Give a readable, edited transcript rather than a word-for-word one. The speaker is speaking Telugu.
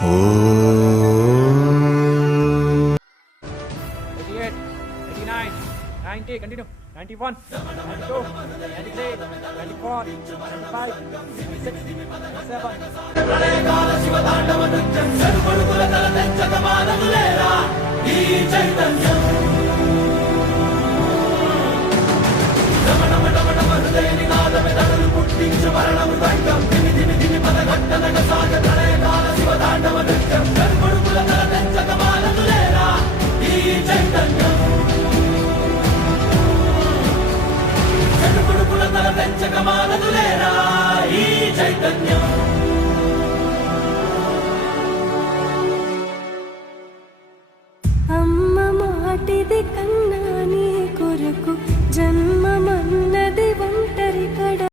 88, 89, 90, continue, 91, 92, 93, 94, 95, 96, 97. చైతన్యం